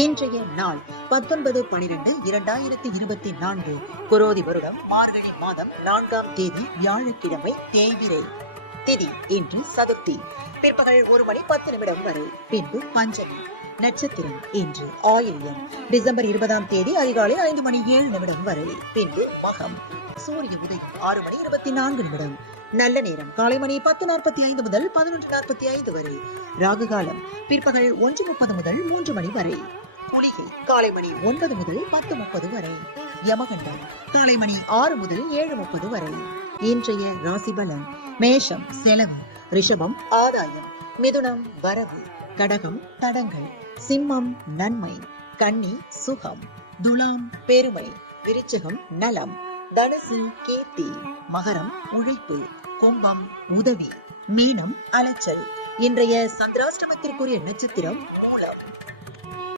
இன்றைய நாள் 19/12/2024 குரோதி வருடம் மார்கழி மாதம் 4ஆம் தேதி வியாழக்கிழமை தேய்பிறை. திதி இன்று சதுர்த்தி. பிற்பகல் 1:10 வரை. பின்பு பஞ்சமி. நட்சத்திரம் இன்று ஆயில்யம். டிசம்பர் 20ஆம் தேதி அதிகாலை 5:07 வரை. பின்பு மகம். சூரிய உதயம் 6:24. நல்ல நேரம் காலை மணி 10:45 முதல் 11:45 வரை. ராகு காலம் பிற்பகல் 1:30 முதல் 3 மணி வரை. குளிகை காலை மணி 9 முதல் 10:30 வரை. யமகண்டம் காலை மணி 6 முதல் 7:30 வரை. இன்றைய ராசி பலன்: மேஷம் செலவு, ரிஷபம் ஆதாயம், மிதுனம் வரவு, கடகம் தடங்கள், சிம்மம் நன்மை, கன்னி சுகம், துலாம் பெருமை, விருச்சிகம் நலம், தனுசு கீர்த்தி, மகரம் உழைப்பு, கும்பம் உதவி, மீனம் அலைச்சல். இன்றைய சந்திராஷ்டமத்திற்குரிய நட்சத்திரம் மூலம்.